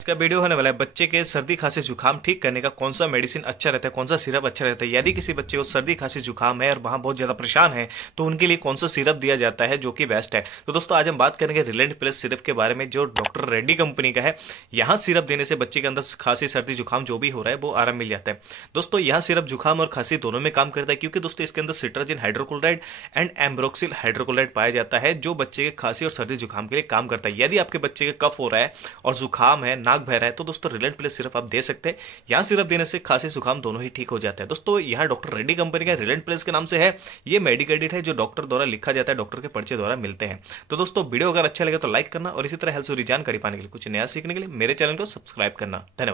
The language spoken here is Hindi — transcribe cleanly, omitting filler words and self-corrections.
आज का वीडियो होने वाला है बच्चे के सर्दी खांसी जुकाम ठीक करने का कौन सा मेडिसिन अच्छा रहता है, कौन सा सिरप अच्छा रहता है। यदि किसी बच्चे को सर्दी खांसी जुकाम है और वहां बहुत ज्यादा परेशान है तो उनके लिए कौन सा सिरप दिया जाता है जो कि बेस्ट है। तो दोस्तों आज हम बात करेंगे रिलेंट प्लस सिरप के बारे में जो डॉक्टर रेड्डी कंपनी का है। यहाँ सिरप देने से बच्चे के अंदर खांसी सर्दी जुकाम जो भी हो रहा है वो आराम मिल जाता है। दोस्तों यह सिरप जुकाम और खांसी दोनों में काम करता है क्योंकि दोस्तों इसके अंदर सिट्राजिन हाइड्रोक्लोराइड एंड एम्ब्रोक्सिल हाइड्रोक्लोराइड पाया जाता है जो बच्चे के खांसी और सर्दी जुकाम के लिए काम करता है। यदि आपके बच्चे के कफ हो रहा है और जुकाम है, नाक बह रहा है, तो दोस्तों रिलेंट प्लस सिरप आप दे सकते हैं। यहाँ सिरप देने से खांसी जुकाम दोनों ही ठीक हो जाता है। दोस्तों यहाँ डॉक्टर रेड्डी कंपनी का रिलेंट प्लस के नाम से है। ये मेडिकेटेड है जो डॉक्टर द्वारा लिखा जाता है, डॉक्टर के पर्चे द्वारा मिलते हैं। तो दोस्तों वीडियो अगर अच्छा लगे तो लाइक करना और इसी तरह हेल्थ से जानकारी पाने के लिए, कुछ नया सीखने के लिए मेरे चैनल को सब्सक्राइब करना। धन्यवाद।